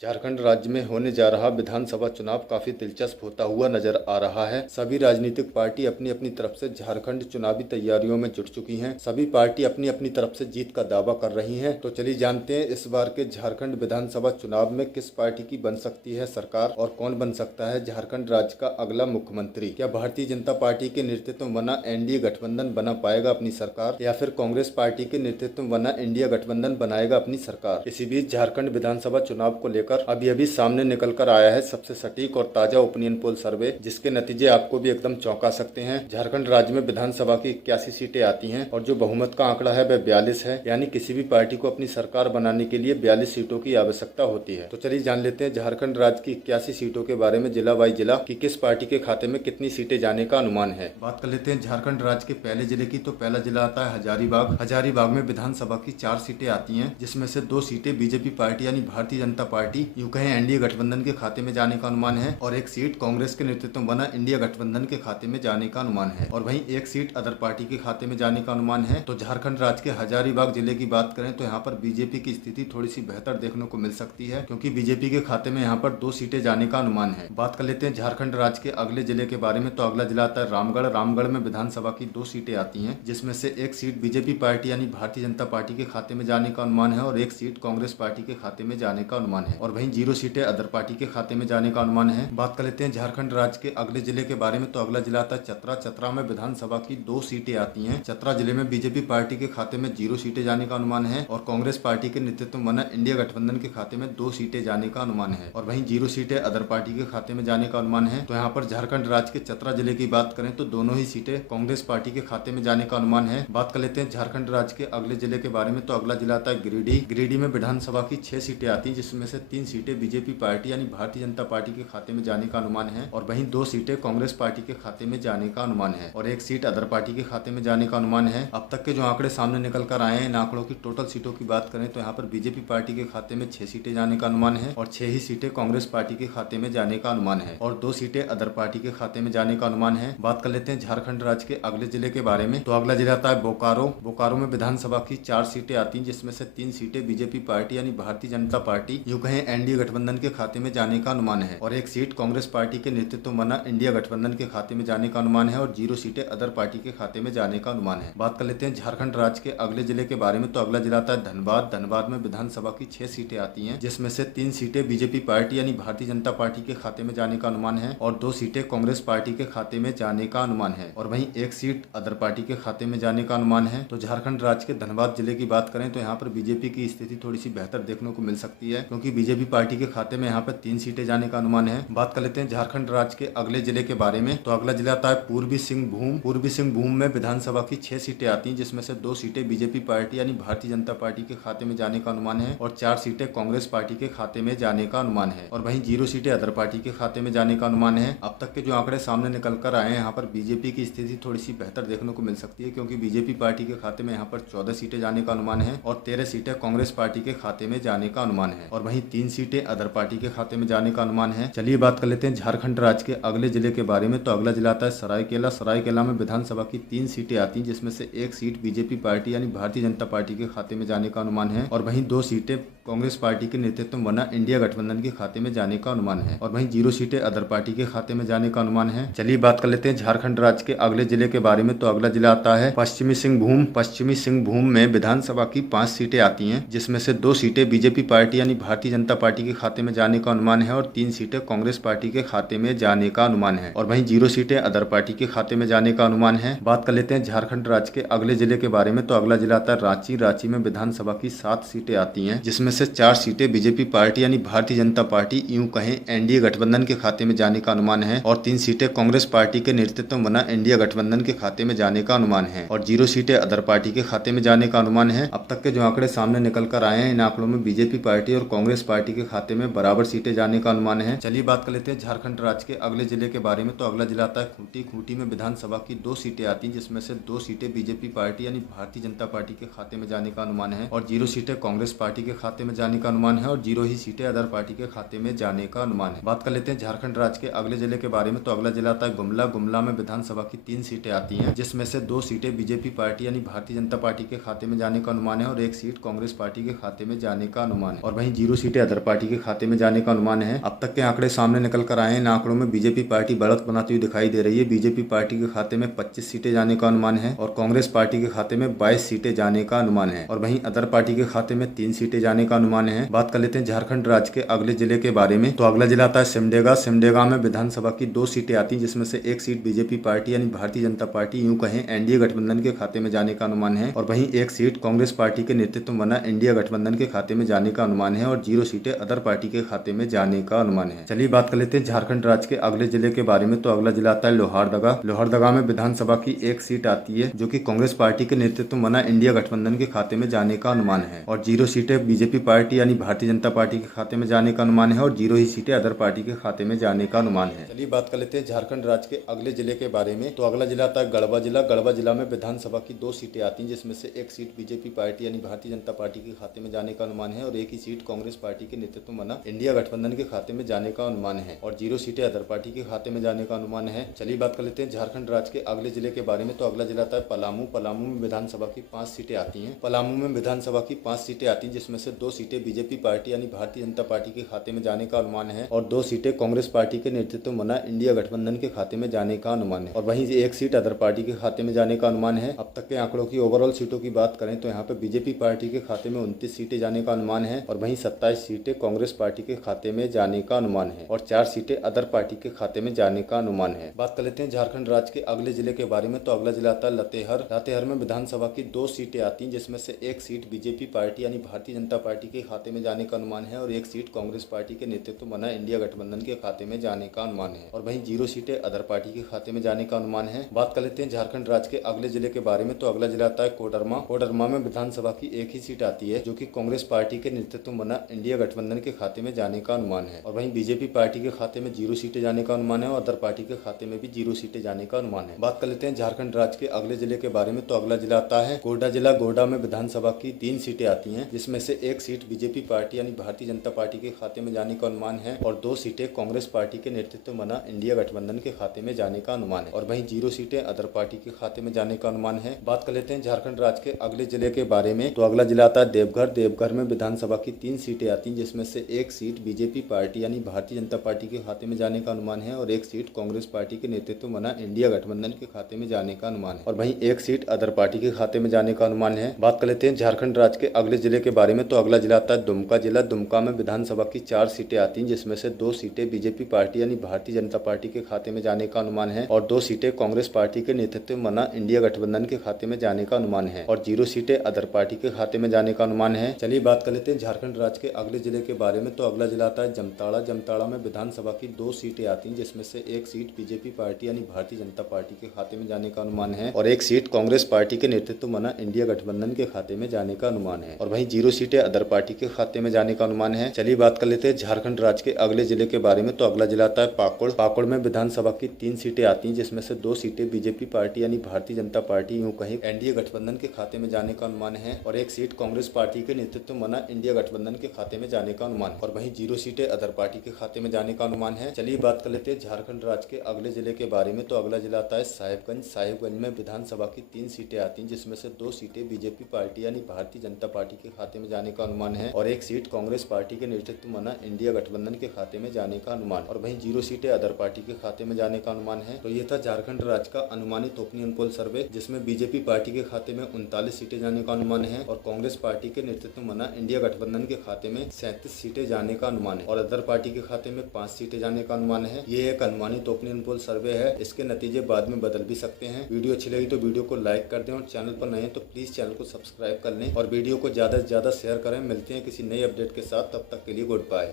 झारखंड राज्य में होने जा रहा विधानसभा चुनाव काफी दिलचस्प होता हुआ नजर आ रहा है। सभी राजनीतिक पार्टी अपनी अपनी तरफ से झारखंड चुनावी तैयारियों में जुट चुकी हैं। सभी पार्टी अपनी अपनी तरफ से जीत का दावा कर रही हैं। तो चलिए जानते हैं इस बार के झारखंड विधानसभा चुनाव में किस पार्टी की बन सकती है सरकार और कौन बन सकता है झारखंड राज्य का अगला मुख्यमंत्री। क्या भारतीय जनता पार्टी के नेतृत्व में बना एनडीए गठबंधन बना पाएगा अपनी सरकार या फिर कांग्रेस पार्टी के नेतृत्व में बना इंडिया गठबंधन बनाएगा अपनी सरकार। इसी बीच झारखंड विधानसभा चुनाव को लेकर अभी अभी सामने निकल कर आया है सबसे सटीक और ताजा ओपिनियन पोल सर्वे, जिसके नतीजे आपको भी एकदम चौंका सकते हैं। झारखंड राज्य में विधानसभा की 81 सीटें आती हैं और जो बहुमत का आंकड़ा है वह 42 है, यानी किसी भी पार्टी को अपनी सरकार बनाने के लिए 42 सीटों की आवश्यकता होती है। तो चलिए जान लेते हैं झारखंड राज्य की 81 सीटों के बारे में जिला वाइज जिला की किस पार्टी के खाते में कितनी सीटें जाने का अनुमान है। बात कर लेते हैं झारखंड राज्य के पहले जिले की। तो पहला जिला आता है हजारीबाग। हजारीबाग में विधानसभा की 4 सीटें आती हैं, जिसमें से 2 सीटें बीजेपी पार्टी यानी भारतीय जनता पार्टी यूं कहें एनडीए गठबंधन के खाते में जाने का अनुमान है और एक सीट कांग्रेस के नेतृत्व में बना इंडिया गठबंधन के खाते में जाने का अनुमान है और वहीं एक सीट अदर पार्टी के खाते में जाने का अनुमान है। तो झारखंड राज्य के हजारीबाग जिले की बात करें तो यहाँ पर बीजेपी की स्थिति थोड़ी सी बेहतर देखने को मिल सकती है, क्योंकि बीजेपी के खाते में यहाँ पर 2 सीटें जाने का अनुमान है। बात कर लेते हैं झारखंड राज्य के अगले जिले के बारे में। तो अगला जिला आता है रामगढ़। रामगढ़ में विधानसभा की 2 सीटें आती हैं, जिसमें से एक सीट बीजेपी पार्टी यानी भारतीय जनता पार्टी के खाते में जाने का अनुमान है और एक सीट कांग्रेस पार्टी के खाते में जाने का अनुमान है और वहीं 0 सीटें अदर पार्टी के खाते में जाने का अनुमान है। बात कर लेते हैं झारखंड राज्य के अगले जिले के बारे में। तो अगला जिला आता है चतरा। चतरा में विधानसभा की 2 सीटें आती हैं। चतरा जिले में बीजेपी पार्टी के खाते में 0 सीटें जाने का अनुमान है और कांग्रेस पार्टी के नेतृत्व में बना इंडिया गठबंधन के खाते में 2 सीटें जाने का अनुमान है और वहीं 0 सीटें अदर पार्टी के खाते में जाने का अनुमान है। तो यहाँ पर झारखंड राज्य के चतरा जिले की बात करें तो दोनों ही सीटें कांग्रेस पार्टी के खाते में जाने का अनुमान है। बात कर लेते हैं झारखंड राज्य के अगले जिले के बारे में। तो अगला जिला आता है गिरिडीह। गिरिडीह में विधानसभा की 6 सीटें आती हैं, जिसमें से 3 सीटें बीजेपी पार्टी यानी भारतीय जनता पार्टी के खाते में जाने का अनुमान है और वहीं 2 सीटें कांग्रेस पार्टी के खाते में जाने का अनुमान है और एक सीट अदर पार्टी के खाते में जाने का अनुमान है। अब तक के जो आंकड़े सामने निकल कर आए हैं, इन आंकड़ों की टोटल सीटों की बात करें तो यहाँ पर बीजेपी पार्टी के खाते में 6 सीटें जाने का अनुमान है और 6 ही सीटें कांग्रेस पार्टी के खाते में जाने का अनुमान है और 2 सीटें अदर पार्टी के खाते में जाने का अनुमान है। बात कर लेते हैं झारखंड राज्य के अगले जिले के बारे में। तो अगला जिला आता है बोकारो। बोकारो में विधानसभा की 4 सीटें आती हैं, जिसमें से 3 सीटें बीजेपी पार्टी यानी भारतीय जनता पार्टी यूं कहें एनडीए गठबंधन के खाते में जाने का अनुमान है और एक सीट कांग्रेस पार्टी के नेतृत्व में बना इंडिया गठबंधन के खाते में जाने का अनुमान है और 0 सीटें अदर पार्टी के खाते में जाने का अनुमान है। बात कर लेते हैं झारखंड राज्य के अगले जिले के बारे में। तो अगला जिला आता है धनबाद। धनबाद में विधानसभा की 6 सीटें आती हैं, जिसमें से 3 सीटें बीजेपी पार्टी यानी भारतीय जनता पार्टी के खाते में जाने का अनुमान है और 2 सीटें कांग्रेस पार्टी के खाते में जाने का अनुमान है और वहीं एक सीट अदर पार्टी के खाते में जाने का अनुमान है। तो झारखंड राज्य के धनबाद जिले की बात करें तो यहाँ पर बीजेपी की स्थिति थोड़ी सी बेहतर देखने को मिल सकती है, क्योंकि बीजेपी पार्टी के खाते में यहाँ पर 3 सीटें जाने का अनुमान है। बात कर लेते हैं झारखंड राज्य के अगले जिले के बारे में। तो अगला जिला आता है पूर्वी सिंहभूम। पूर्वी सिंहभूम में विधानसभा की 6 सीटें आती हैं, जिसमें से 2 सीटें बीजेपी पार्टी यानी भारतीय जनता पार्टी के खाते में जाने का अनुमान है और 4 सीटें कांग्रेस पार्टी के खाते में जाने का अनुमान है और वहीं 0 सीटें अदर पार्टी के खाते में जाने का अनुमान है। अब तक के जो आंकड़े सामने निकल कर आए हैं, यहाँ पर बीजेपी की स्थिति थोड़ी सी बेहतर देखने को मिल सकती है, क्योंकि बीजेपी पार्टी के खाते में यहाँ पर 14 सीटें जाने का अनुमान है और 13 सीटें कांग्रेस पार्टी के खाते में जाने का अनुमान है और वहीं 3 सीटें अदर पार्टी के खाते में जाने का अनुमान है। चलिए बात कर लेते हैं झारखंड राज्य के अगले जिले के बारे में। तो अगला जिला आता है सरायकेला। सरायकेला में विधानसभा की 3 सीटें आती हैं, जिसमें से एक सीट बीजेपी पार्टी यानी भारतीय जनता पार्टी के खाते में जाने का अनुमान है और वहीं 2 सीटें कांग्रेस पार्टी के नेतृत्व में बना इंडिया गठबंधन के खाते में जाने का अनुमान है और वहीं 0 सीटें अदर पार्टी के खाते में जाने का अनुमान है। चलिए बात कर लेते हैं झारखंड राज्य के अगले जिले के बारे में। तो अगला जिला आता है पश्चिमी सिंहभूम। पश्चिमी सिंहभूम में विधानसभा की 5 सीटें आती हैं, जिसमें से 2 सीटें बीजेपी पार्टी यानी भारतीय जनता पार्टी के खाते में जाने का अनुमान है और 3 सीटें कांग्रेस पार्टी के खाते में जाने का अनुमान है और वहीं 0 सीटें अदर पार्टी के खाते में जाने का अनुमान है। बात कर लेते हैं झारखंड राज्य के अगले जिले के बारे में। तो अगला जिला आता है रांची। रांची में विधानसभा की 7 सीटें आती हैं, जिसमें से 4 सीटें बीजेपी पार्टी यानी भारतीय जनता पार्टी यूं कहें एनडीए गठबंधन के खाते में जाने का अनुमान है और 3 सीटें कांग्रेस पार्टी के नेतृत्व में बना इंडिया गठबंधन के खाते में जाने का अनुमान है और 0 सीटें अदर पार्टी के खाते में जाने का अनुमान है। अब तक के जो आंकड़े सामने निकल कर आए हैं, इन आंकड़ों में बीजेपी पार्टी और कांग्रेस पार्टी के खाते में बराबर सीटें जाने का अनुमान है। चलिए बात कर लेते हैं झारखंड राज्य के अगले जिले के बारे में। तो अगला जिला आता है खूंटी। खूंटी में विधानसभा की 2 सीटें आती हैं, जिसमें से 2 सीटें बीजेपी पार्टी यानी भारतीय जनता पार्टी के खाते में जाने का अनुमान है और 0 सीटें कांग्रेस पार्टी के खाते में जाने का अनुमान है और 0 ही सीटें अदर पार्टी के खाते में जाने का अनुमान है। बात कर लेते हैं झारखंड राज्य के अगले जिले के बारे में। तो अगला जिला आता है गुमला। गुमला में विधानसभा की 3 सीटें आती हैं, जिसमें से 2 सीटें बीजेपी पार्टी यानी भारतीय जनता पार्टी के खाते में जाने का अनुमान है और 1 सीट कांग्रेस पार्टी के खाते में जाने का अनुमान है और वहीं 0 सीटें अदर पार्टी के खाते में जाने का अनुमान है। अब तक के आंकड़े सामने निकल कर आए हैं। इन आंकड़ों में बीजेपी पार्टी बढ़त बनाती हुई दिखाई दे रही है। बीजेपी पार्टी के खाते में 25 सीटें जाने का अनुमान है और कांग्रेस पार्टी के खाते में 22 सीटें जाने का अनुमान है और वहीं अदर पार्टी के खाते में 3 सीटें जाने का अनुमान है। बात कर लेते हैं झारखंड राज्य के अगले जिले के बारे में। तो अगला जिला आता है सिमडेगा। सिमडेगा में विधानसभा की 2 सीटें आती हैं, जिसमें से 1 सीट बीजेपी पार्टी यानी भारतीय जनता पार्टी यूं कहें एनडीए गठबंधन के खाते में जाने का अनुमान है और वहीं 1 सीट कांग्रेस पार्टी के नेतृत्व में बना इंडिया गठबंधन के खाते में जाने का अनुमान है और 0 सीटें अदर पार्टी के खाते में जाने का अनुमान है। चलिए बात कर लेते हैं झारखंड राज्य के अगले जिले के बारे में। तो अगला जिला आता है लोहरदगा। लोहरदगा में विधानसभा की 1 सीट आती है, जो कि कांग्रेस पार्टी के नेतृत्व में बना इंडिया गठबंधन के खाते में जाने का अनुमान है और 0 सीटें बीजेपी पार्टी यानी भारतीय जनता पार्टी के खाते में जाने का अनुमान है और 0 ही सीटें अदर पार्टी के खाते में जाने का अनुमान है। चलिए बात कर लेते हैं झारखंड राज्य के अगले जिले के बारे में। तो अगला जिला आता है गढ़वा जिला। गढ़वा जिला में विधानसभा की 2 सीटें आती हैं, जिसमें से 1 सीट बीजेपी पार्टी यानी भारतीय जनता पार्टी के खाते में जाने का अनुमान है और 1 ही सीट कांग्रेस पार्टी के नेतृत्व में बना इंडिया गठबंधन के खाते में जाने का अनुमान है और 0 सीटें अदर पार्टी के खाते में जाने का अनुमान है। चलिए बात कर लेते हैं झारखंड राज्य के अगले जिले के बारे में। तो अगला जिला आता है पलामू। पलामू में विधानसभा की 5 सीटें आती हैं। पलामू में विधानसभा की 5 सीटें आती हैं, जिसमें से 2 सीटें बीजेपी पार्टी यानी भारतीय जनता पार्टी के खाते में जाने का अनुमान है और 2 सीटें कांग्रेस पार्टी के नेतृत्व में बना इंडिया गठबंधन के खाते में जाने का अनुमान है और वहीं 1 सीट अदर पार्टी के खाते में जाने का अनुमान है। अब तक के आंकड़ों की ओवरऑल सीटों की बात करें तो यहाँ पे बीजेपी पार्टी के खाते में 29 सीटें जाने का अनुमान है और वहीं 27 सीटें कांग्रेस पार्टी के खाते में जाने का अनुमान है और 4 सीटें अदर पार्टी के खाते में जाने का अनुमान है। बात कर लेते हैं झारखंड राज्य के अगले जिले के बारे में। तो अगला जिला आता है लातेहार। लातेहार में विधानसभा की 2 सीटें आती हैं, जिसमें से 1 सीट बीजेपी पार्टी यानी भारतीय जनता पार्टी के खाते में जाने का अनुमान है और 1 सीट कांग्रेस पार्टी के नेतृत्व में बना इंडिया गठबंधन के खाते में जाने का अनुमान है और वहीं 0 सीटें अदर पार्टी के खाते में जाने का अनुमान है। बात कर लेते हैं झारखंड राज्य के अगले जिले के बारे में। तो अगला जिला आता है कोडरमा। कोडरमा में विधानसभा की 1 ही सीट आती है, जो कि कांग्रेस पार्टी के नेतृत्व में बना इंडिया गठबंधन के खाते में जाने का अनुमान है और वहीं बीजेपी पार्टी के खाते में 0 सीटें जाने का अनुमान है और अदर पार्टी के खाते में भी 0 सीटें जाने का अनुमान है। बात कर लेते हैं झारखंड राज्य के अगले जिले के बारे में। तो अगला जिला आता है गोड्डा जिला। गोड्डा में विधानसभा की 3 सीटें आती हैं, जिसमें से 1 सीट बीजेपी पार्टी यानी भारतीय जनता पार्टी के खाते में जाने का अनुमान है और 2 सीटें कांग्रेस पार्टी के नेतृत्व में बना इंडिया गठबंधन के खाते में जाने का अनुमान है और वहीं 0 सीटें अदर पार्टी के खाते में जाने का अनुमान है। बात कर लेते हैं झारखंड राज्य के अगले जिले के बारे में। तो अगला जिला आता है देवघर। देवघर में विधानसभा की 3 सीटें आती हैं, जिसमें से 1 सीट बीजेपी पार्टी यानी भारतीय जनता पार्टी के खाते में जाने का अनुमान है और 1 सीट कांग्रेस पार्टी के नेतृत्व में बना इंडिया गठबंधन के खाते में जाने का अनुमान है और वहीं 1 सीट अदर पार्टी के खाते में जाने का अनुमान है। बात कर लेते हैं झारखंड राज्य के अगले जिले के बारे में। तो अगला जिला आता है दुमका जिला। दुमका में विधानसभा की 4 सीटें आती हैं, जिसमें से 2 सीटें बीजेपी पार्टी यानी भारतीय जनता पार्टी के खाते में जाने का अनुमान है और 2 सीटें कांग्रेस पार्टी के नेतृत्व में बना इंडिया गठबंधन के खाते में जाने का अनुमान है और 0 सीटें अदर पार्टी के खाते में जाने का अनुमान है। चलिए बात कर लेते हैं झारखंड राज्य के अगले जिले के बारे में। तो अगला जिला आता है जामताड़ा। जामताड़ा में विधानसभा की 2 सीटें आती हैं, जिसमें से 1 सीट बीजेपी पार्टी यानी भारतीय जनता पार्टी के खाते में जाने का अनुमान है और 1 सीट कांग्रेस पार्टी के नेतृत्व में बना इंडिया गठबंधन के खाते में जाने का अनुमान है और वहीं 0 सीटें अदर पार्टी के खाते में जाने का अनुमान है। चलिए बात कर लेते हैं झारखंड राज्य के अगले जिले के बारे में। तो अगला जिला आता है पाकुड़। पाकुड़ में विधानसभा की 3 सीटें आती हैं, जिसमें से 2 सीटें बीजेपी पार्टी यानी भारतीय जनता पार्टी यूं कहीं एनडीए गठबंधन के खाते में जाने का अनुमान है और 1 सीट कांग्रेस पार्टी के नेतृत्व में बना इंडिया गठबंधन के खाते में जाने का अनुमान और वहीं 0 सीटें अदर पार्टी के खाते में जाने का अनुमान है। चलिए बात कर लेते हैं झारखंड राज्य के अगले जिले के बारे में। तो अगला जिला आता है साहिबगंज। साहिबगंज में विधानसभा की 3 सीटें आती हैं, जिसमें से 2 सीटें बीजेपी पार्टी यानी भारतीय जनता पार्टी के खाते में जाने का अनुमान है और 1 सीट कांग्रेस पार्टी के नेतृत्व में बना इंडिया गठबंधन के खाते में जाने का अनुमान और वहीं 0 सीटें अदर पार्टी के खाते में जाने का अनुमान है। तो ये था झारखंड राज्य का अनुमानित ओपिनियन पोल सर्वे, जिसमें बीजेपी पार्टी के खाते में 39 सीटें जाने का अनुमान है और कांग्रेस पार्टी के नेतृत्व में बना इंडिया गठबंधन के खाते में 37 सीटें जाने का अनुमान है और अदर पार्टी के खाते में 5 सीटें जाने का अनुमान है। ये एक अनुमानित ओपिनियन पोल सर्वे है, इसके नतीजे बाद में बदल भी सकते हैं। वीडियो अच्छी लगी तो वीडियो को लाइक कर दें और चैनल पर नए हैं तो प्लीज चैनल को सब्सक्राइब कर लें और वीडियो को ज्यादा से ज्यादा शेयर करें। मिलते हैं किसी नई अपडेट के साथ, तब तक के लिए गुड बाय।